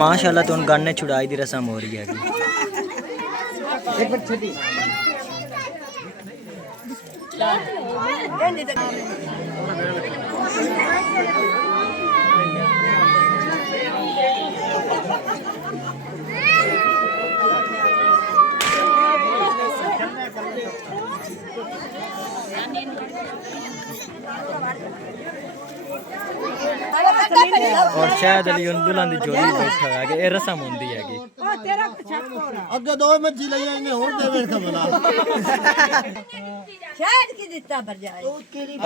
माशाल्लाह तो गाने छुड़ाई दी रस्म हो रही है। और शायद अली दुल्हन की जोड़ी बैठा है कि रस्म होंदी है कि अगे दो मच्छी ले आएंगे और दे बैठ खमला शायद की दिता बरजाई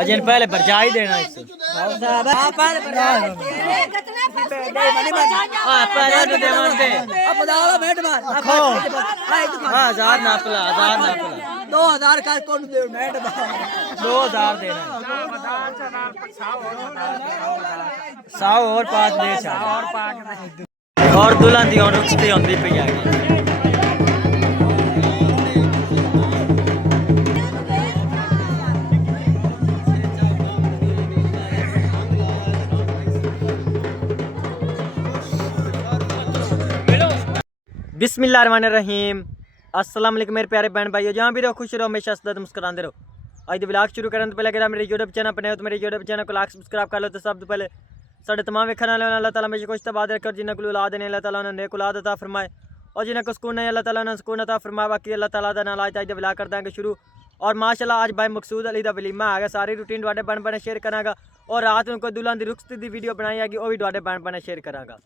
अजन पहले बरजाई देना इस साहब पहले बरजाई कितने हां पहले तो देवन दे अब दाला बैठ मार हां 1000 नापला 2000 का कौन दे बैठ मार 2000 देना 100 और 5 दे और दुल्हन दी और रुखसती होंदी पई है। बिस्मिल्लाहिर्रहमानिर्रहीम अस्सलाम वालेकुम मेरे प्यारे बहन भाइयों, जहाँ भी रहो खुश रहो, हमेशा सदा मुस्कुराते रहो। आज द व्लॉग शुरू करने तो पहले अगर मेरे यूट्यूब चैनल पर नए हो तो मेरे यूट्यूब चैनल को लाइक सब्सक्राइब कर लो। तो सब तो पहले साढ़े तमाम वेखने वाले अल्लाह ताला में कुछ तबाद रखकर जिन्हें को औलाद ने अल्लाह ताला ने नेक औलाद अता फरमाए और जिन्हें को सुकून है अल्लाह ताला ने सुकून अता फरमाए। बाकी अल्लाह ताला दा नाल आज द व्लॉग कर देंगे शुरू। और माशाल्लाह आज भाई मकसूद अली दा वलीमा आ गया, सारी रूटीन तुहाडे बन बने शेयर करांगा और रात को दुल्हन दी रुखसती दी वीडियो बनाई है वो भी तुहाडे बन बने शेयर करांगा।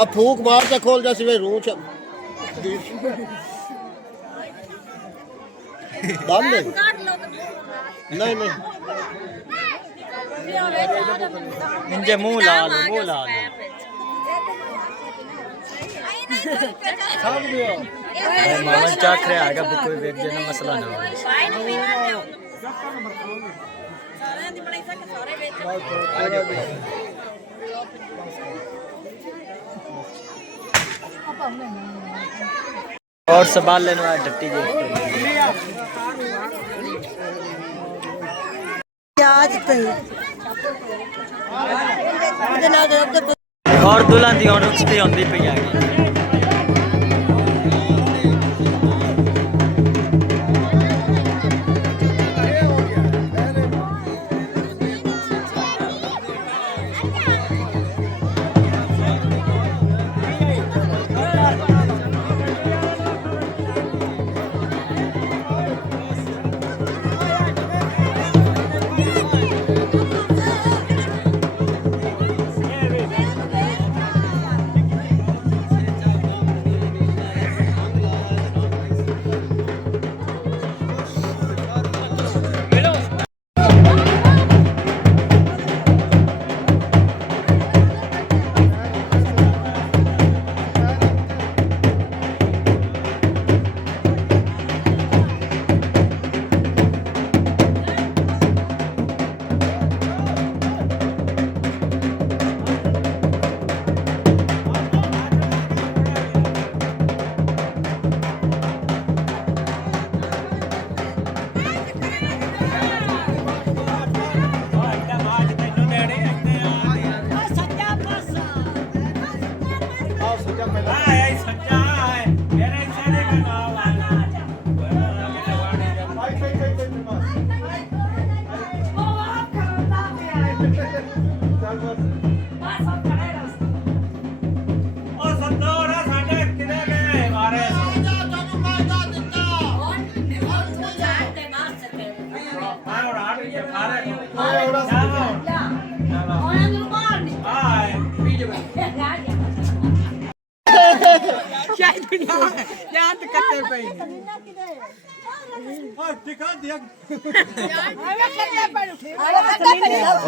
अब फूक मार के खोल जा सिवे रूह बंद नहीं नहीं इंजे मुंह लाल मामा चाख रहा है कि कोई वेट देना मसला ना हो। और संभाल लेना डट्टी जी और दुल्हन दी और रुखसती होंदी पई है।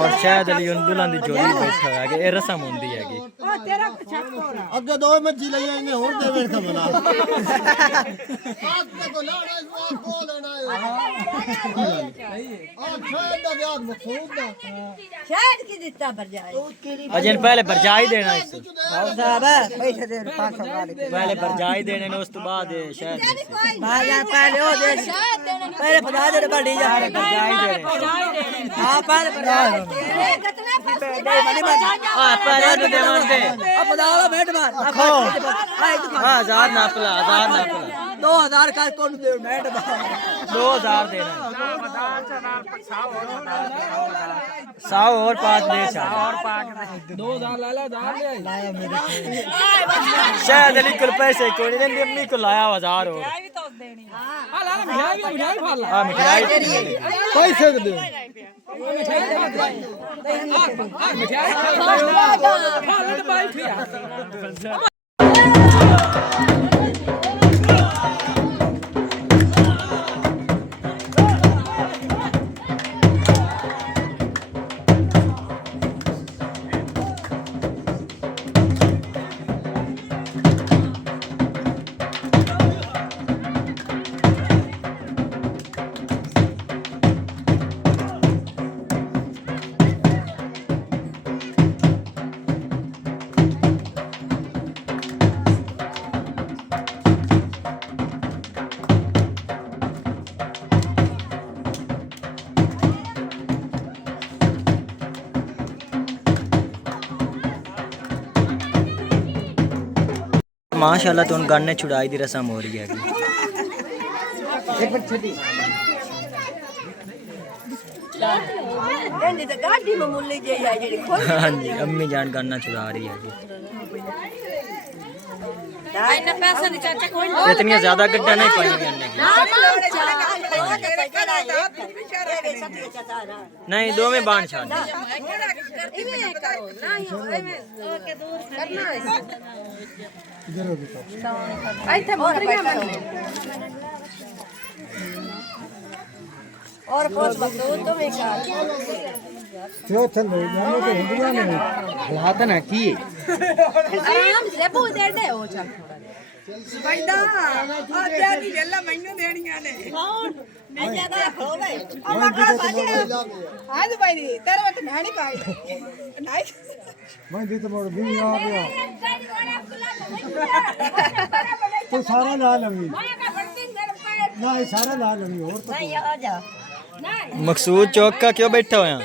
और शायद अली उन दुल्हन दी जोड़ी बैठा है कि ये रस्म होंदी है कि ਅੱਗੇ ਦੋ ਮੱਛੀ ਲਈਆਂ ਇਹਨੇ ਹੋਰ ਦੇ ਵੇਖ ਬਣਾ ਆਪ ਕੋ ਲਾਣਾ ਇਸ ਵਾਰ ਕੋ ਲੈਣਾ ਹੈ ਆ ਸ਼ਾਇਦ ਦਾ ਵਿਆਹ ਮਖੂਬ ਦਾ शायद की दिता भरजाई अजन पहले बरजाई देना इस साहब पैसे दे 500 वाले पहले बरजाई देने ने उस तो बाद शायद बाजा पहले ओ दे पहले बता दे बड़ी जा बरजाई देने हां पहले कितना हां पहले तो देवन दे अब बता लो बैठ मार हां 1000 ना पला 2000 का कौन दे बैठ मार 2000 देना 100 और 5 दे और 2000 ला ला 1000 ले लाया मेरे शायद अली कुल पैसे कोई नहीं अम्मी को लाया 1000 और हां ला ला मिठाई फाड़ ला हां मिठाई ਪੈਸੇ ਦੇ मिठाई बैठ यार माशाल्लाह तो उन गाने छुड़ाई दी रस्म हो रही है एंडी तो गाड़ी में मुल्ली जे आई जेडी खोल हाँ जी अम्मी जान गाना छुड़ा रही है इतना पैसा नहीं चाचा कोई इतनी ज्यादा गड्ढा नहीं पाई नहीं दो में बांध छाड़ और बहुत बकरूद तो में का ਜੋ ਥੱਲੇ ਜਾਨੇ ਤੇ ਹੁੰਦੀਆਂ ਨੇ हालात ना की आराम से बहुत देर दे हो जा ਬੈਠਾ ਆ ਤੇਰੀ ਵੇਲਾ ਮੈਨੂੰ ਦੇਣੀਆਂ ਨੇ मैं ज्यादा खो गए और मकर बाजे आज भाई तेरे वत नानी पाई नहीं ਮੈਂ ਦੀ ਤੇ ਮੋੜ ਵੀ ਆ ਗਿਆ ਤੂੰ ਸਾਰਾ ਲਾ ਲਵੀ ਨਾ ਇਹ ਸਾਰਾ ਲਾ ਲਵੀ ਹੋਰ ਤਾਂ नहीं आ जा मकसूद चौक का क्यों बैठा हो यहाँ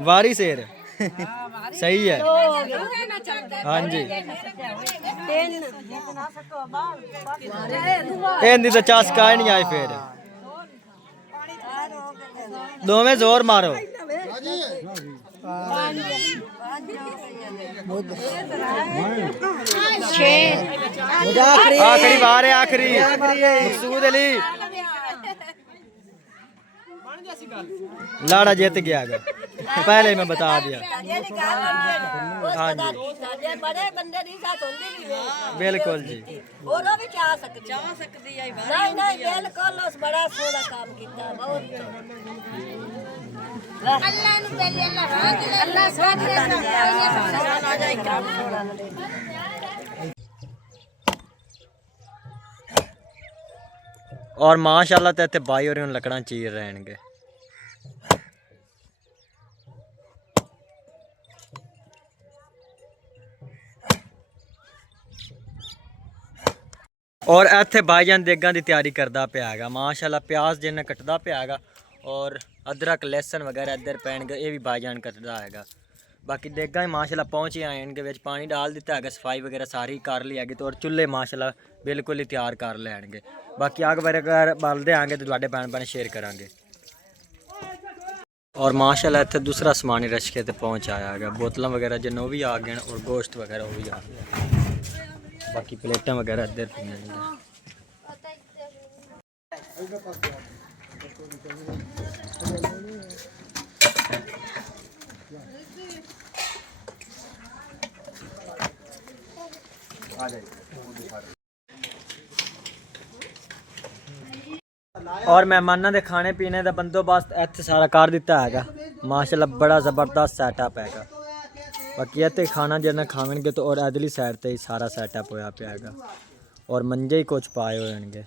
वारी शेर सही है हाँ जी इन्दी तो चस्का ही नहीं आई फिर दो में जोर मारो आखिरी बार है आखिरी मकसूद अली लाड़ा जीत गया अगर पहले ही मैं बता दिया हाँ जी बड़े बंदे दी साथ होंदी भी बिल्कुल जी और भी चाह सकती है नहीं नहीं बिल्कुल उस बड़ा सोना काम किया बहुत अल्लाह नु पहले अल्लाह साथ दे आ जाए काम और माशाल्लाह ते इत्थे बाई होर लकड़ां चीर रहणगे और इत्थे भाईजान देगां दी तैयारी करदा पिया हैगा माशाल्लाह प्याज जिन्ना कटदा पिया हैगा और अदरक लहसुन वगैरह इधर पैणगे ये भी भाईजान करदा हैगा बाकी देगां माशाल्लाह पहुँच आए इनके विच पानी डाल दिता हैगा सफाई वगैरह सारी कर ली हैगी तो और चुल्हे माशाल्लाह बिल्कुल ही तैयार कर लैणगे बाकी आग वगैरह बालदे आएंगे तो तुहाडे भैन भैन शेयर करांगे और माशाल्लाह इत्थे दूसरा समान ही रश के ते पहुँच आया है बोतलों वगैरह जिन वो भी आ गए और गोश्त वगैरह वो भी आ गया बाकी प्लेटां वगैरह इधर पईयां ने ਔਰ ਮਹਿਮਾਨਾਂ ਦੇ ਖਾਣੇ ਪੀਣੇ ਦਾ ਬੰਦੋਬਸਤ ਇੱਥੇ ਸਾਰਾ ਕਰ ਦਿੱਤਾ ਹੈਗਾ। ਮਾਸ਼ਾਅੱਲਾ ਬੜਾ ਜ਼ਬਰਦਸਤ ਸੈਟਅਪ ਹੈਗਾ। ਬਾਕੀ ਇੱਥੇ ਖਾਣਾ ਜਿਹਨਾਂ ਖਾਵਣਗੇ ਤਾਂ ਔਰ ਇਧਰਲੀ ਸਾਈਡ ਤੇ ਹੀ ਸਾਰਾ ਸੈਟਅਪ ਹੋਇਆ ਪਿਆ ਹੈਗਾ ਔਰ ਮੰਜੇ ਹੀ ਕੁਝ ਪਾਏ ਹੋਏ ਹੋਣਗੇ।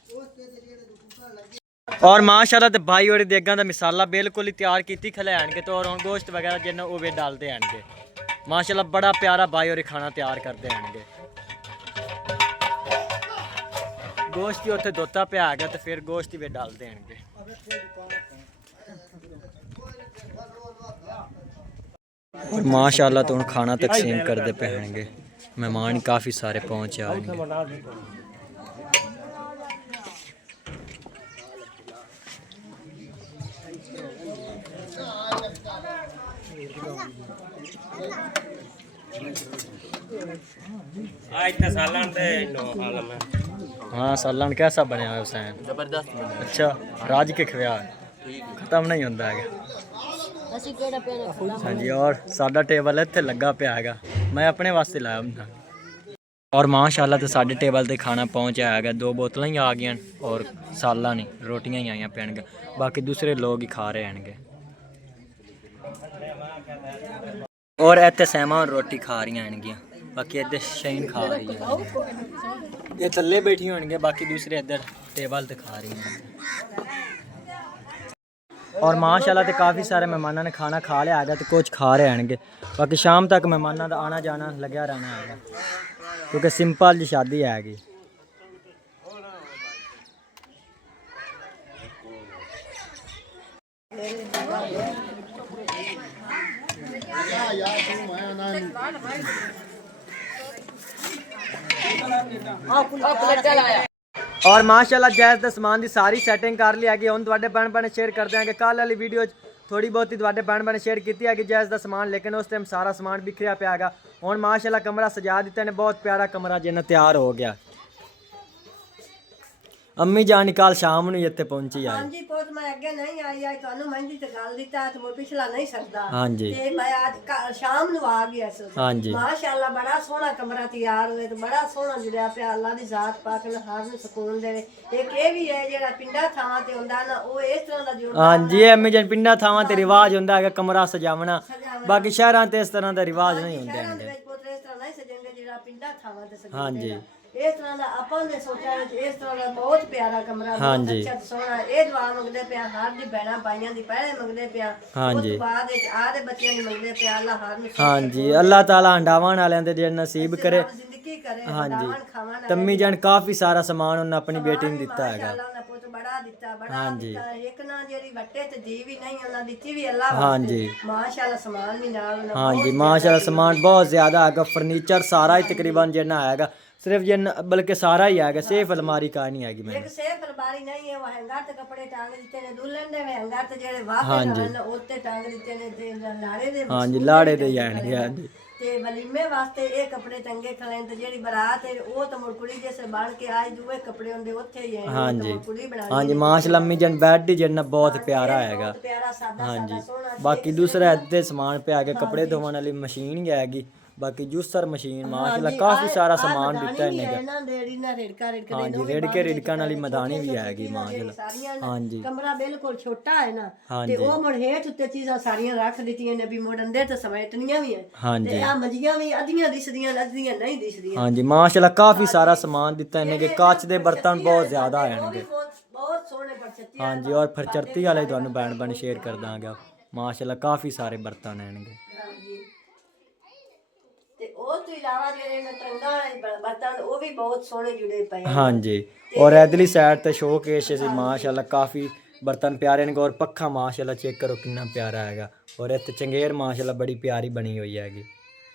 ਔਰ ਮਾਸ਼ਾਅੱਲਾ ਤੇ ਭਾਈ ਹੋਰੀ ਦੇਗਾਂ ਦਾ ਮਸਾਲਾ ਬਿਲਕੁਲ ਹੀ ਤਿਆਰ ਕੀਤੀ ਖਿਲਾਣਗੇ ਤੇ ਔਰ ਹੁਣ ਗੋਸ਼ਤ ਵਗੈਰਾ ਜਿਹਨਾਂ ਉਹ ਵੀ ਡਾਲਦੇ ਆਣਗੇ। ਮਾਸ਼ਾਅੱਲਾ ਬੜਾ ਪਿਆਰਾ ਭਾਈ ਹੋਰੀ ਖਾਣਾ ਤਿਆਰ ਕਰਦੇ ਆਣਗੇ। ਗੋਸ਼ਤ ਹੀ ਉੱਥੇ ਦੋਤਾ ਪਿਆ ਹੈਗਾ ਤੇ ਫਿਰ ਗੋਸ਼ਤ ਹੀ ਵੀ ਡਾਲਦੇ ਆਣਗੇ। और माशाल्लाह तो खाना तकसीम करते पे हैं। मेहमान काफ़ी सारे पहुँचे आएंगे। हाँ सालन कैसा बनया है हुसैन? जबरदस्त बना। अच्छा राज के खव्या खत्म नहीं होता है। ਅਸੀਂ ਕਿਹੜਾ ਪਿਆ हाँ जी और साडा टेबल इत्थे लगा पिया हैगा। मैं अपने वास्ते लाया हूं। और माशाल्लाह तो साडे टेबल ते खाना पहुंचा हैगा। 2 बोतलां ही आ गई और सालां नहीं रोटियां ही आईयां पैणगे। बाकी दूसरे लोग ही खा रहे हैं। और इत्थे सहमा रोटी खा रही हैं। बाकी इधर शहीन खा रही है। ये थल्ले बैठी होंगे। बाकी दूसरे इधर टेबल ते खा रही हैं। और माशाल्लाह तो काफ़ी सारे मेहमानों ने खाना खा लिया है तो कुछ खा रहे हैं। बाकी शाम तक मेहमानों का आना जाना लग्या रहना है क्योंकि सिंपल जी शादी हैगी। और माशाल्लाह जैज़ दा समान की सारी सैटिंग कर ली है। हुण तुहाडे भैन भैन शेयर कर देंगे। कल वाली वीडियो थोड़ी बहुत ही तुहाडे भैन भैन शेयर की है कि जैज़ दा समान, लेकिन उस टाइम सारा समान बिखरिया पिया है। हुण माशाल्लाह कमरा सजा दिता ने, बहुत प्यारा कमरा जिन्ना तैयार हो गया। अम्मी जान कल शाम ਨੂੰ ਇੱਥੇ ਪਹੁੰਚੀ ਆਈ। ਹਾਂਜੀ ਪੁੱਤ ਮੈਂ ਅੱਗੇ ਨਹੀਂ ਆਈ ਤੁਹਾਨੂੰ ਮਹਿੰਦੀ ਤੇ ਗੱਲ ਦਿੱਤਾ ਤੇ ਉਹ ਪਿਛਲਾ ਨਹੀਂ ਸਕਦਾ। ਹਾਂਜੀ ਤੇ ਮੈਂ ਅੱਜ ਸ਼ਾਮ ਨੂੰ ਆ ਗਿਆ ਸੀ। ਹਾਂਜੀ ਮਾਸ਼ਾਅੱਲਾ ਬੜਾ ਸੋਹਣਾ ਕਮਰਾ ਤਿਆਰ ਹੋਇਆ ਤੇ ਬੜਾ ਸੋਹਣਾ ਜੁੜਿਆ ਪਿਆ। ਅੱਲਾ ਦੀ ਜ਼ਾਤ ਪਾਕ ਨੇ ਹਰ ਨੂੰ ਸਕੂਨ ਦੇਵੇ। ਇੱਕ ਇਹ ਵੀ ਹੈ ਜਿਹੜਾ ਪਿੰਡਾਂ ਥਾਵਾਂ ਤੇ ਹੁੰਦਾ ਨਾ ਉਹ ਇਸ ਤਰ੍ਹਾਂ ਦਾ ਜੁੜਦਾ। ਹਾਂਜੀ ਐਵੇਂ ਜਨ ਪਿੰਡਾਂ ਥਾਵਾਂ ਤੇ ਰਿਵਾਜ ਹੁੰਦਾ ਹੈਗਾ ਕਮਰਾ ਸਜਾਵਣਾ। ਬਾਕੀ ਸ਼ਹਿਰਾਂ ਤੇ ਇਸ ਤਰ੍ਹਾਂ ਦਾ ਰਿਵਾਜ ਨਹੀਂ ਹੁੰਦੇ ਹੈਗੇ। ਪੁੱਤ ਇਸ ਤਰ੍ਹਾਂ ਨਹੀਂ ਸਜਣਗੇ ਜਿਹੜਾ ਪਿੰਡਾਂ ਥਾਵਾਂ ਤੇ ਸਜਣਗੇ। ਹਾਂਜੀ ਇਸ ਤਰ੍ਹਾਂ ਦਾ ਆਪਾਂ ਨੇ ਸੋਚਿਆ ਇਸ ਤਰ੍ਹਾਂ ਦਾ ਬਹੁਤ ਪਿਆਰਾ ਕਮਰਾ, ਬਹੁਤ ਹਾਂਜੀ ਅੱਛਾ ਸੋਹਣਾ। ਇਹ ਦੁਆ ਮੰਗਦੇ ਪਿਆ ਹਰ ਦੀ ਭੈਣਾਂ ਭਾਈਆਂ ਦੀ ਪਹਿਲੇ ਮੰਗਦੇ ਪਿਆ। ਹਾਂਜੀ ਉਸ ਬਾਅਦ ਵਿੱਚ ਆਦੇ ਬੱਚਿਆਂ ਦੀ ਮੰਗਦੇ ਪਿਆ। ਅੱਲਾ ਹਰ ਨੂੰ ਹਾਂਜੀ ਅੱਲਾਹ ਤਾਲਾ ਹੰਡਾਵਣ ਵਾਲਿਆਂ ਦੇ ਜਿਹੜੇ ਨਸੀਬ ਕਰੇ। ਜ਼ਿੰਦਗੀ ਕਰੇ। ਹਾਂਜੀ ਖਾਵਾਂ ਤੰਮੀ ਜਾਨ ਕਾਫੀ ਸਾਰਾ ਸਮਾਨ ਉਹਨੇ ਆਪਣੀ ਬੇਟੀ ਨੂੰ ਦਿੱਤਾ ਹੈਗਾ। ਅੱਲਾ ਨੇ ਪੁੱਤ ਬੜਾ ਦਿੱਤਾ, ਬੜਾ ਹਾਂਜੀ ਦਿੱਤਾ। ਇੱਕ ਨਾ ਜਿਹੜੀ ਵੱਟੇ ਤੇ ਦੀ ਵੀ ਨਹੀਂ ਉਹਨਾਂ ਦਿੱਤੀ ਵੀ ਅੱਲਾ ਹਾਂਜੀ ਮਾਸ਼ਾਅੱਲਾ ਸਮਾਨ ਵੀ ਨਾਲ ਉਹਨਾਂ ਹਾਂਜੀ ਮਾਸ਼ਾਅੱਲਾ ਸਮਾਨ ਬਹੁਤ ਜ਼ਿਆਦਾ ਹੈਗਾ। ਫਰਨੀਚਰ ਸਾਰਾ ਹੀ ਤਕਰੀਬਨ ਜਿੰਨਾ ਹੈਗਾ सिर्फ जिन बल्कि सारा ही है। सेफ अलमारी का नहीं हैगी। मैंने एक सेफ अलमारी नहीं है। वो हैंगर ते कपड़े टांग दिते ने दुल्हन दे हैंगर ते जेड़े वाके ने ओते टांग दिते ने ते लाड़े दे। हां जी लाड़े दे आणगे। हां जी ते वलीमे वास्ते ये कपड़े टंगे खले ते जेड़ी बारात है ओ तो मुड़कुड़ी जैसे बन के आई दुए कपड़े होंदे ओथे ही है। हां जी मुड़कुड़ी बना। हां जी माशाल्लाह अम्मी जन बेड ही जिन्ना बहुत प्यारा हैगा। प्यारा सादा सादा सोहना। बाकी दूसरा इधर सामान पे आगे कपड़े धोने वाली मशीन ही हैगी। बाकी जूसर मशीन माशाल्लाह काफी सारा सामान दिता है इन्हें। ना देड़ी ना रिड़का रिड़का हां जी रिड़के रिड़कन वाली मदानी भी हैगी माशाल्लाह। हां जी कमरा बिल्कुल छोटा है ना ते ओ मुड़ हेठ उत्ते चीज़ां सारियां रख दित्तियां ने भी मुड़ अंदर ते समेटनियां भी है। हां जी आ मंजियां भी अद्धियां दिसदियां अद्धियां नहीं दिसदियां। हां जी माशाल्लाह काफी सारा सामान दिता है इन्हें। कांच दे बर्तन बहुत ज्यादा हैं। बहुत सोहने परचत्ती। हाँ जी और परचत्ती वाले तुहानू बैन बैन शेयर कर दांगा। माशाल्लाह काफ़ी सारे बर्तन हैं इनके। ते ओ तो इलावा जेड़े ने टंगा बर्तन ओ भी बहुत सोहने जुड़े पे हैं। हाँ जी और इधरली साइड ते शो केस से माशाल्लाह काफ़ी बर्तन प्यारे ने। और पक्खा माशाल्लाह चेक करो कितना प्यारा हैगा। और इत्थे चंगेर माशाल्लाह बड़ी प्यारी बनी हुई हैगी।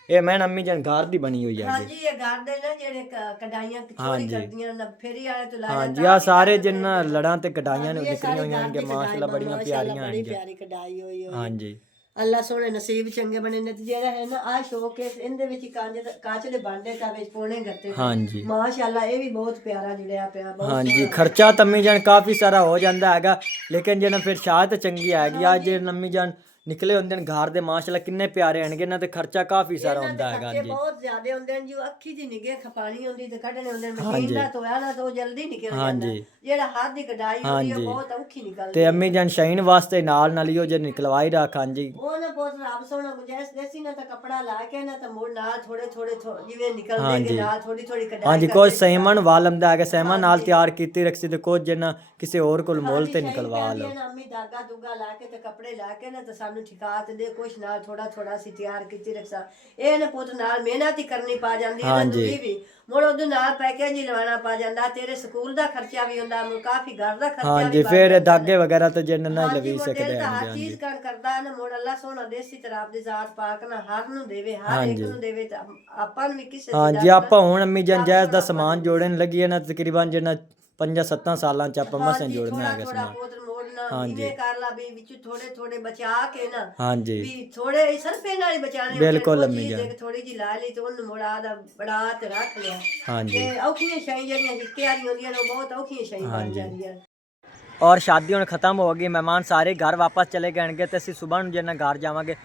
ये मैं अम्मी जन घर दी बनी हुई हां हैगी। जी ये घर दे ने जेड़े कढ़ाइयां चोरी करदियां ने फेरी वाले तो लाया। हाँ जी आ सारे जिन्ना लड़ां ते कढ़ाइयां ने निकलियां हुई हैं माशाल्लाह बड़ियां प्यारियां हैं। प्यारी कढ़ाई होई हाँ जी अल्लाह सोहने नसीब चंगे बने ने ते जेड़ा है ना आ शोकेस इनदे विच कांच दे भांडे ता विच पोने करते। हाँ जी माशाल्लाह ये भी बहुत प्यारा जुड़िया पिया। हाँ जी खर्चा तम्मी जान काफ़ी सारा हो जाता हैगा। लेकिन जिन्ना फिर शायद चंगी हैगी। आज जे नम्मी जान ਨਿਕਲੇ ਹੁੰਦੇ ਨੇ ਘਰ ਦੇ ਮਾਸ਼ਾਅੱਲਾ ਕਿੰਨੇ ਪਿਆਰੇ ਹੋਣਗੇ। ਇਹਨਾਂ ਤੇ ਖਰਚਾ ਕਾਫੀ ਸਾਰਾ ਇਹਨਾਂ ਦੇ ਹੁੰਦਾ ਹੈਗਾ ਖਰਚੇ ਜੀ। ਬਹੁਤ ਜ਼ਿਆਦੇ ਹੁੰਦੇ ਨੇ ਜੀ। ਅੱਖੀ ਦੀ ਨਿਗੇ ਖਪਾਣੀ ਹੁੰਦੀ ਤੇ ਕੱਢਣੇ ਹੁੰਦੇ ਨੇ। ਮਸ਼ੀਨ ਦਾ ਧੋਇਆ ਨਾ ਤਾਂ ਉਹ ਜਲਦੀ ਨਿਕਲ ਜਾਂਦਾ। ਜਿਹੜਾ ਹੱਥ ਦੀ ਕਢਾਈ ਹੁੰਦੀ ਉਹ ਬਹੁਤ ਔਖੀ ਨਿਕਲਦੀ। ਤੇ ਅੰਮੀ ਜਾਨ ਸ਼ਾਈਨ ਵਾਸਤੇ ਨਾਲ ਹੀ ਉਹ ਜੇ ਨਿਕਲਵਾਈ ਰੱਖ। ਹਾਂਜੀ ਉਹ ਨਾ ਬਹੁਤ ਰੱਬ ਸੋਹਣਾ ਗੁੰਜਾਇਸ਼ ਦੇਸੀ ਨਾ ਤਾਂ ਕਪੜਾ ਲਾ ਕੇ ਨਾ ਤਾਂ ਮੋੜ ਨਾਲ ਥੋੜੇ ਜਿਵੇਂ ਨਿਕਲਦੇ ਨਾਲ ਥੋੜੀ ਕਢਾਈ। ਹਾਂਜੀ ਕੁਝ ਸਹਿਮਨ ਵਾਲਮ ਦਾ ਹੈਗਾ, ਸਹਿਮਨ ਨਾਲ ਤਿਆਰ ਕੀਤੀ ਰੱਖੀ ਤੇ ਕੁਝ ਜਿਹਨਾਂ ਕਿਸੇ ਹੋਰ ਕੋਲ ਮੁੱਲ ਤੇ ਨਿਕਲਵਾ ਲਓ। ਅੰਮੀ ਦਾਗਾ ਦੁਗਾ ਲਾ ਕੇ ਤੇ ਕੱਪੜੇ ਲਾ ਕੇ ਨਾ ਤੇ ਸਾਨੂੰ ਠਿਕਾ ਤੇ ਦੇ ਕੁਛ ਨਾਲ ਥੋੜਾ ਸੀ ਤਿਆਰ ਕੀਤੀ ਰੱਖਾ। ਇਹ ਨਾ ਪੁੱਤ ਨਾਲ ਮਿਹਨਤ ਹੀ ਕਰਨੀ ਪਾ ਜਾਂਦੀ ਹੈ ਨਾ ਦੂਜੀ ਵੀ ਮੁੜ ਉਹਦੇ ਨਾਲ ਪੈਕੇਜ ਹੀ ਲਵਾਉਣਾ ਪਾ ਜਾਂਦਾ। ਤੇਰੇ ਸਕੂਲ ਦਾ ਖਰਚਾ ਵੀ ਹੁੰਦਾ ਮੁੜ ਕਾਫੀ ਘਰ ਦਾ ਖਰਚਾ ਵੀ। ਹਾਂਜੀ ਫਿਰ ਦਾਗੇ ਵਗੈਰਾ ਤੇ ਜਿੰਨ ਨਾ ਲਵੀ ਸਕਦੇ ਆ। ਹਰ ਚੀਜ਼ ਕਰਦਾ ਨਾ ਮੁੜ ਅੱਲਾ ਸੋਹਣਾ ਦੇਸੀ ਤਰ੍ਹਾਂ ਆਪਦੀ ਜ਼ਾਤ ਪਾਕ ਨਾ ਹਰ ਨੂੰ ਦੇਵੇ, ਹਰ ਇੱਕ ਨੂੰ ਦੇਵੇ ਤੇ ਆਪਾਂ ਨੂੰ ਵੀ ਕਿਸੇ ਹਾਂਜੀ ਆਪਾਂ ਹੁਣ ਅੰਮੀ ਜਾਨ ਜਾਇਜ਼ ਦਾ ਸਮਾਨ ਜੋੜਨ ਲੱਗੀ ਹੈ ਨਾ ਤਕਰੀਬਨ ਜਿੰਨਾ 5-7 ਸਾਲਾਂ ਚ ਆਪਾਂ ਮਸਾਂ ਜੋੜਨਾ ਹੈਗਾ ਸਮਾਨ। ਹਾਂਜੀ ਕਰ ਲਾ ਵੀ ਵਿੱਚ ਥੋੜੇ ਬਚਾ ਕੇ ਨਾ ਹਾਂਜੀ ਵੀ ਥੋੜੇ ਸਰਫੇ ਨਾਲ ਹੀ ਬਚਾਣੇ। ਬਿਲਕੁਲ ਅੰਮੀ ਜਾਨ ਥੋੜੀ ਜੀ ਲਾ ਲਈ ਤੇ ਉਹਨੂੰ ਮੁੜਾ ਦਾ ਬੜਾ ਤੇ ਰੱਖ ਲਿਆ। ਹਾਂਜੀ ਤੇ ਔਖੀਆਂ ਸ਼ਾਈ ਜਿਹੜੀਆਂ ਨਿੱਕੇ ਵਾਲੀਆਂ ਹੁੰਦੀਆਂ ਨੇ ਉਹ ਬਹੁਤ ਔਖੀਆਂ ਸ਼ਾਈ ਬਣ ਜਾਂਦੀਆਂ। और शादी ਹੁਣ ख़त्म हो गई, मेहमान सारे घर वापस चले गए तो ਅਸੀਂ सुबह ਨੂੰ ਜਿੰਨਾ ਘਰ ਜਾਵਾਂਗੇ।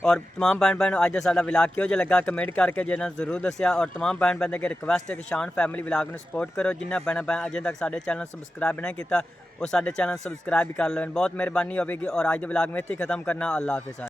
और तमाम भैन भैन अज साडा विलाग किहो जिहा लगा कमेंट करके जिन्ना जरूर दस्सिया। और तमाम भैन भैन अगे रिक्वेस्ट है कि शान फैमिली विलाग नूं सपोर्ट करो। जिन्ना भैन भैन अजे तक साडे चैनल सबसक्राइब नहीं किया वो साडे चैनल सबसक्राइब भी कर लो, बहुत मेहरबानी होगी। और अज दे विलाग में इत्थे खत्म करना। अल्लाह हाफिज़।